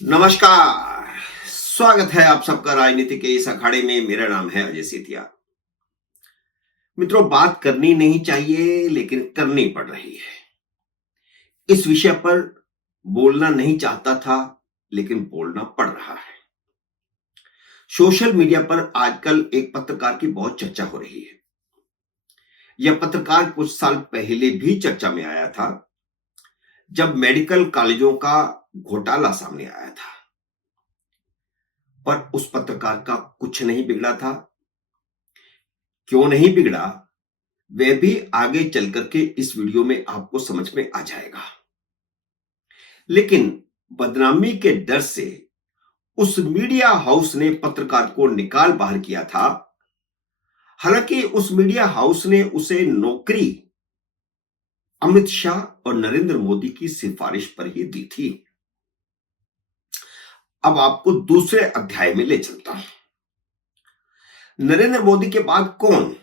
नमस्कार। स्वागत है आप सबका राजनीति के इस अखाड़े में। मेरा नाम है अजय सेठिया। मित्रों, बात करनी नहीं चाहिए लेकिन करनी पड़ रही है। इस विषय पर बोलना नहीं चाहता था लेकिन बोलना पड़ रहा है। सोशल मीडिया पर आजकल एक पत्रकार की बहुत चर्चा हो रही है। यह पत्रकार कुछ साल पहले भी चर्चा में आया था, जब मेडिकल कॉलेजों का घोटाला सामने आया था। पर उस पत्रकार का कुछ नहीं बिगड़ा था। क्यों नहीं बिगड़ा, वह भी आगे चल करके इस वीडियो में आपको समझ में आ जाएगा। लेकिन बदनामी के डर से उस मीडिया हाउस ने पत्रकार को निकाल बाहर किया था। हालांकि उस मीडिया हाउस ने उसे नौकरी अमित शाह और नरेंद्र मोदी की सिफारिश पर ही दी थी। अब आपको दूसरे अध्याय में ले चलता हूं। नरेंद्र मोदी के बाद कौन?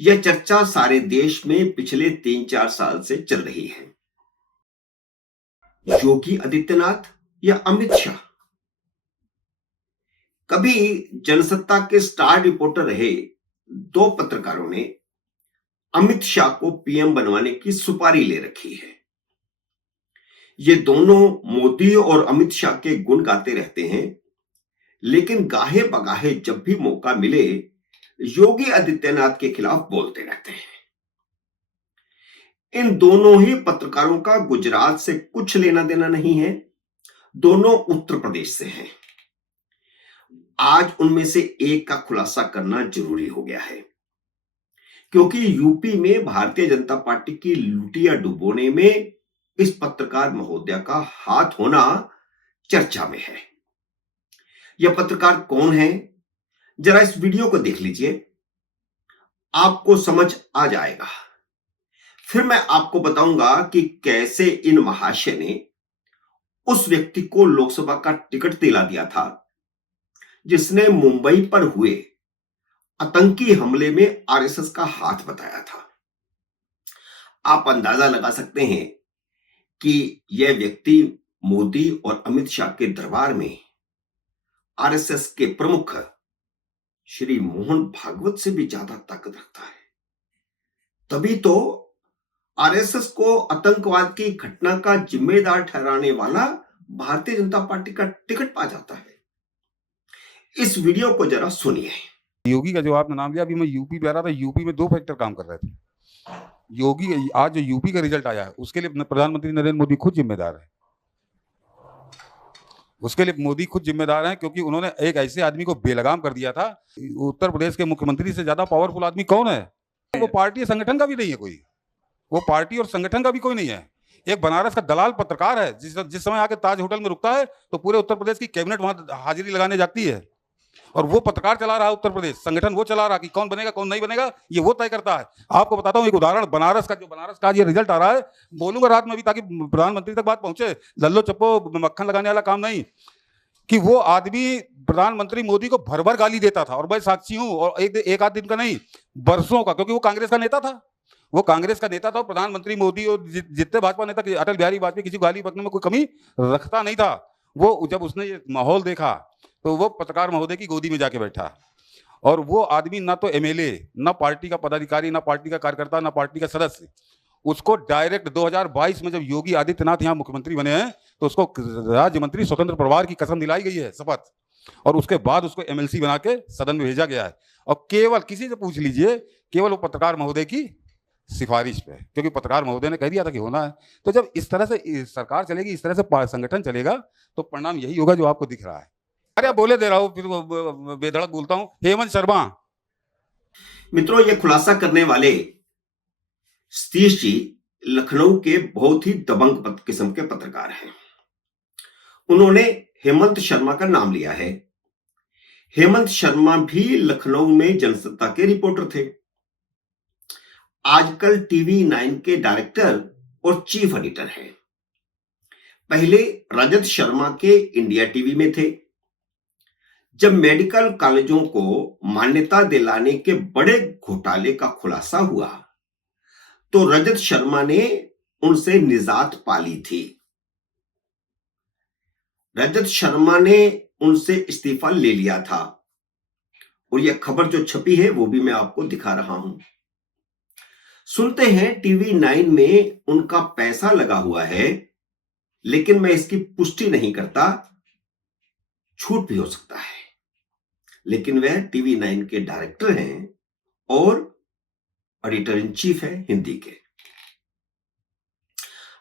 यह चर्चा सारे देश में पिछले 3-4 साल से चल रही है। योगी आदित्यनाथ या अमित शाह? कभी जनसत्ता के स्टार रिपोर्टर रहे दो पत्रकारों ने अमित शाह को पीएम बनवाने की सुपारी ले रखी है। ये दोनों मोदी और अमित शाह के गुण गाते रहते हैं, लेकिन गाहे बगाहे जब भी मौका मिले योगी आदित्यनाथ के खिलाफ बोलते रहते हैं। इन दोनों ही पत्रकारों का गुजरात से कुछ लेना देना नहीं है। दोनों उत्तर प्रदेश से हैं। आज उनमें से एक का खुलासा करना जरूरी हो गया है, क्योंकि यूपी में भारतीय जनता पार्टी की लुटिया डुबोने में इस पत्रकार महोदय का हाथ होना चर्चा में है। यह पत्रकार कौन है, जरा इस वीडियो को देख लीजिए, आपको समझ आ जाएगा। फिर मैं आपको बताऊंगा कि कैसे इन महाशय ने उस व्यक्ति को लोकसभा का टिकट दिला दिया था जिसने मुंबई पर हुए आतंकी हमले में आरएसएस का हाथ बताया था। आप अंदाजा लगा सकते हैं कि यह व्यक्ति मोदी और अमित शाह के दरबार में आरएसएस के प्रमुख श्री मोहन भागवत से भी ज्यादा ताकत रखता है। तभी तो आरएसएस को आतंकवाद की घटना का जिम्मेदार ठहराने वाला भारतीय जनता पार्टी का टिकट पा जाता है। इस वीडियो को जरा सुनिए। योगी का जो आपने नाम लिया, अभी मैं यूपी पे आ रहा था। यूपी में 2 फैक्टर काम कर रहे थे। योगी आज जो यूपी का रिजल्ट आया है उसके लिए प्रधानमंत्री नरेंद्र मोदी खुद जिम्मेदार है। उसके लिए मोदी खुद जिम्मेदार हैं, क्योंकि उन्होंने एक ऐसे आदमी को बेलगाम कर दिया था। उत्तर प्रदेश के मुख्यमंत्री से ज्यादा पावरफुल आदमी कौन है? वो पार्टी संगठन का भी नहीं है कोई। वो पार्टी और संगठन का भी कोई नहीं है। एक बनारस का दलाल पत्रकार है। जिस समय आके ताज होटल में रुकता है तो पूरे उत्तर प्रदेश की कैबिनेट वहां हाजिरी लगाने जाती है, और वो पत्रकार चला रहा है उत्तर प्रदेश। संगठन वो चला रहा कि कौन बनेगा कौन नहीं बनेगा, ये वो तय करता है। आपको बताता हूं एक उदाहरण, बनारस का ये रिजल्ट आ रहा है। बोलूंगा रात में भी ताकि प्रधानमंत्री तक बात पहुंचे। लल्लो चप्पो मक्खन लगाने वाला काम नहीं। कि वो आदमी प्रधानमंत्री मोदी को भर भर गाली देता था, और मैं साक्षी हूं। और एक आध दिन का नहीं, बरसों का, क्योंकि वो कांग्रेस का नेता था। वो कांग्रेस का नेता था। प्रधानमंत्री मोदी और जितने भाजपा नेता, अटल बिहारी वाजपेयी, किसी को गाली बकने में कोई कमी रखता नहीं था। वो जब उसने ये माहौल देखा तो वो पत्रकार महोदय की गोदी में जाके बैठा। और वो आदमी ना तो एमएलए, ना पार्टी का पदाधिकारी, ना पार्टी का कार्यकर्ता, ना पार्टी का सदस्य। उसको डायरेक्ट 2022 में जब योगी आदित्यनाथ यहाँ मुख्यमंत्री बने हैं तो उसको राज्य मंत्री स्वतंत्र प्रभार की कसम दिलाई गई है, शपथ। और उसके बाद उसको एमएलसी बना के सदन में भेजा गया है। और केवल किसी से पूछ लीजिए, केवल वो पत्रकार महोदय की सिफारिश पे, क्योंकि पत्रकार महोदय ने कह दिया था कि होना है। तो जब इस तरह से सरकार चलेगी, इस तरह से संगठन चलेगा, तो परिणाम यही होगा जो आपको दिख रहा है। अरे बोले दे रहा हूँ, फिर बेधड़क बोलता हूँ। हेमंत शर्मा। मित्रों, ये खुलासा करने वाले सतीश जी लखनऊ के बहुत ही दबंग किस्म के पत्रकार हैं। उन्होंने हेमंत शर्मा का नाम लिया है। हेमंत शर्मा भी लखनऊ में जनसत्ता के रिपोर्टर थे। आजकल टीवी 9 के डायरेक्टर और चीफ एडिटर हैं। पहले रजत शर्मा के इंडिया टीवी में थे। जब मेडिकल कॉलेजों को मान्यता दिलाने के बड़े घोटाले का खुलासा हुआ तो रजत शर्मा ने उनसे निजात पाली थी। रजत शर्मा ने उनसे इस्तीफा ले लिया था और यह खबर जो छपी है वो भी मैं आपको दिखा रहा हूं। सुनते हैं टीवी 9 में उनका पैसा लगा हुआ है, लेकिन मैं इसकी पुष्टि नहीं करता, झूठ भी हो सकता है। लेकिन वह टीवी 9 के डायरेक्टर हैं और एडिटर इन चीफ है हिंदी के।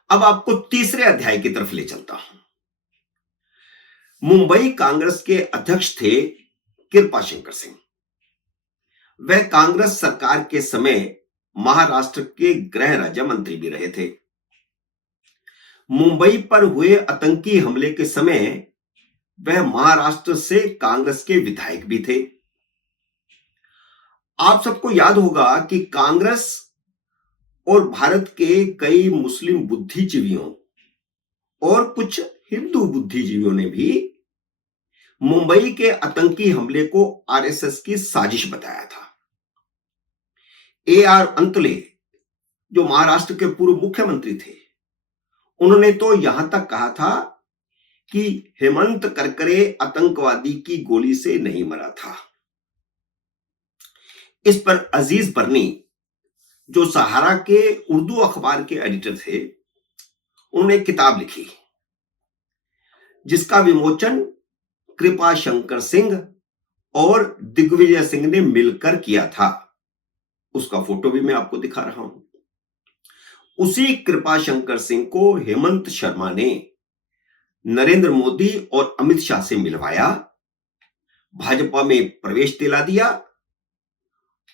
अब आपको तीसरे अध्याय की तरफ ले चलता हूं। मुंबई कांग्रेस के अध्यक्ष थे कृपाशंकर सिंह। वह कांग्रेस सरकार के समय महाराष्ट्र के गृह राज्य मंत्री भी रहे थे। मुंबई पर हुए आतंकी हमले के समय वह महाराष्ट्र से कांग्रेस के विधायक भी थे। आप सबको याद होगा कि कांग्रेस और भारत के कई मुस्लिम बुद्धिजीवियों और कुछ हिंदू बुद्धिजीवियों ने भी मुंबई के आतंकी हमले को आरएसएस की साजिश बताया था। AR अंतुले, जो महाराष्ट्र के पूर्व मुख्यमंत्री थे, उन्होंने तो यहां तक कहा था कि हेमंत करकरे आतंकवादी की गोली से नहीं मरा था। इस पर अजीज बर्नी, जो सहारा के उर्दू अखबार के एडिटर थे, उन्होंने एक किताब लिखी जिसका विमोचन कृपाशंकर सिंह और दिग्विजय सिंह ने मिलकर किया था। उसका फोटो भी मैं आपको दिखा रहा हूं। उसी कृपाशंकर सिंह को हेमंत शर्मा ने नरेंद्र मोदी और अमित शाह से मिलवाया, भाजपा में प्रवेश दिला दिया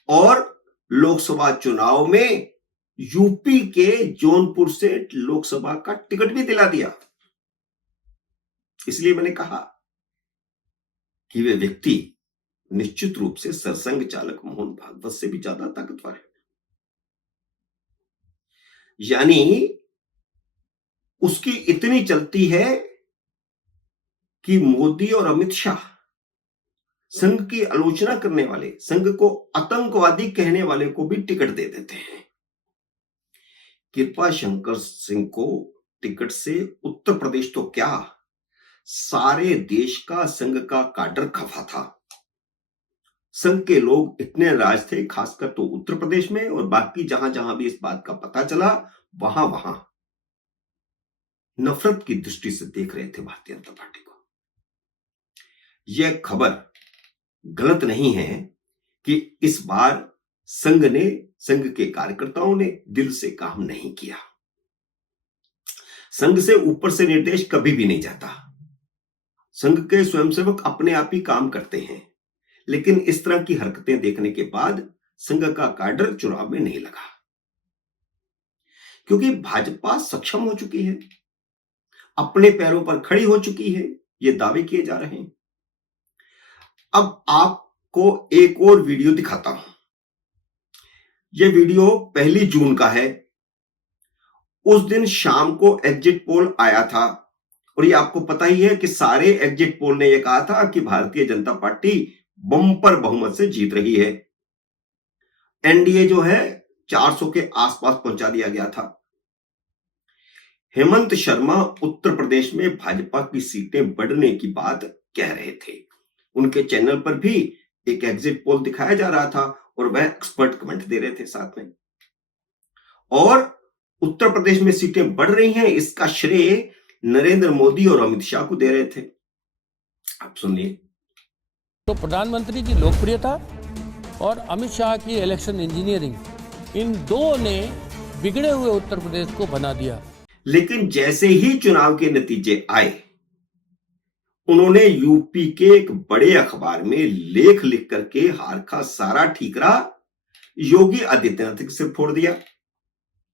और लोकसभा चुनाव में यूपी के जौनपुर से लोकसभा का टिकट भी दिला दिया। इसलिए मैंने कहा कि वे व्यक्ति निश्चित रूप से सरसंघ चालक मोहन भागवत से भी ज्यादा ताकतवर है। यानी उसकी इतनी चलती है कि मोदी और अमित शाह संघ की आलोचना करने वाले, संघ को आतंकवादी कहने वाले को भी टिकट दे देते हैं। कृपाशंकर सिंह को टिकट से उत्तर प्रदेश तो क्या, सारे देश का संघ का काडर खफा था। संघ के लोग इतने नाराज थे, खासकर तो उत्तर प्रदेश में, और बाकी जहां जहां भी इस बात का पता चला वहां वहां नफरत की दृष्टि से देख रहे थे भारतीय जनता पार्टी को। यह खबर गलत नहीं है कि इस बार संघ के कार्यकर्ताओं ने दिल से काम नहीं किया। संघ से ऊपर से निर्देश कभी भी नहीं जाता। संघ के स्वयंसेवक अपने आप ही काम करते हैं, लेकिन इस तरह की हरकतें देखने के बाद संघ का काडर चुनाव में नहीं लगा, क्योंकि भाजपा सक्षम हो चुकी है, अपने पैरों पर खड़ी हो चुकी है। ये दावे किए जा रहे हैं। अब आपको एक और वीडियो दिखाता हूं। यह वीडियो 1 जून का है। उस दिन शाम को एग्जिट पोल आया था और ये आपको पता ही है कि सारे एग्जिट पोल ने यह कहा था कि भारतीय जनता पार्टी बम्पर बहुमत से जीत रही है। एनडीए जो है 400 के आसपास पहुंचा दिया गया था। हेमंत शर्मा उत्तर प्रदेश में भाजपा की सीटें बढ़ने की बात कह रहे थे। उनके चैनल पर भी एक एग्जिट पोल दिखाया जा रहा था और वह एक्सपर्ट कमेंट दे रहे थे साथ में। और उत्तर प्रदेश में सीटें बढ़ रही हैं, इसका श्रेय नरेंद्र मोदी और अमित शाह को दे रहे थे। आप सुनिए। तो प्रधानमंत्री की लोकप्रियता और अमित शाह की इलेक्शन इंजीनियरिंग, इन दो ने बिगड़े हुए उत्तर प्रदेश को बना दिया। लेकिन जैसे ही चुनाव के नतीजे आए, उन्होंने यूपी के एक बड़े अखबार में लेख लिख करके हार का सारा ठीकरा योगी आदित्यनाथ के सिर फोड़ दिया।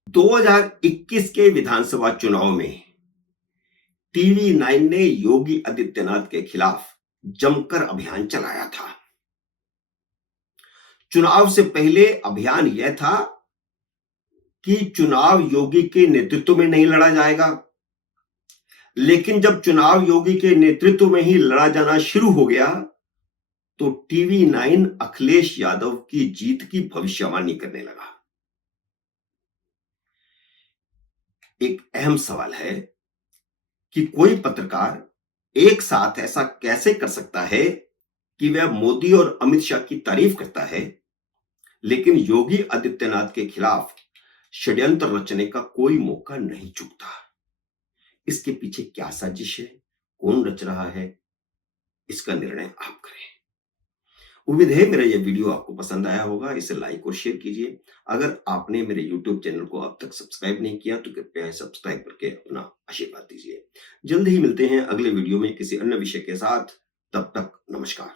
2021 के विधानसभा चुनाव में टीवी 9 ने योगी आदित्यनाथ के खिलाफ जमकर अभियान चलाया था। चुनाव से पहले अभियान यह था कि चुनाव योगी के नेतृत्व में नहीं लड़ा जाएगा, लेकिन जब चुनाव योगी के नेतृत्व में ही लड़ा जाना शुरू हो गया तो टीवी 9 अखिलेश यादव की जीत की भविष्यवाणी करने लगा। एक अहम सवाल है कि कोई पत्रकार एक साथ ऐसा कैसे कर सकता है कि वह मोदी और अमित शाह की तारीफ करता है, लेकिन योगी आदित्यनाथ के खिलाफ षड्यंत्र रचने का कोई मौका नहीं चूकता? इसके पीछे क्या साजिश है, कौन रच रहा है, इसका निर्णय आप करें। उम्मीद है मेरा यह वीडियो आपको पसंद आया होगा। इसे लाइक और शेयर कीजिए। अगर आपने मेरे YouTube चैनल को अब तक सब्सक्राइब नहीं किया तो कृपया सब्सक्राइब करके अपना आशीर्वाद दीजिए। जल्द ही मिलते हैं अगले वीडियो में किसी अन्य विषय के साथ। तब तक नमस्कार।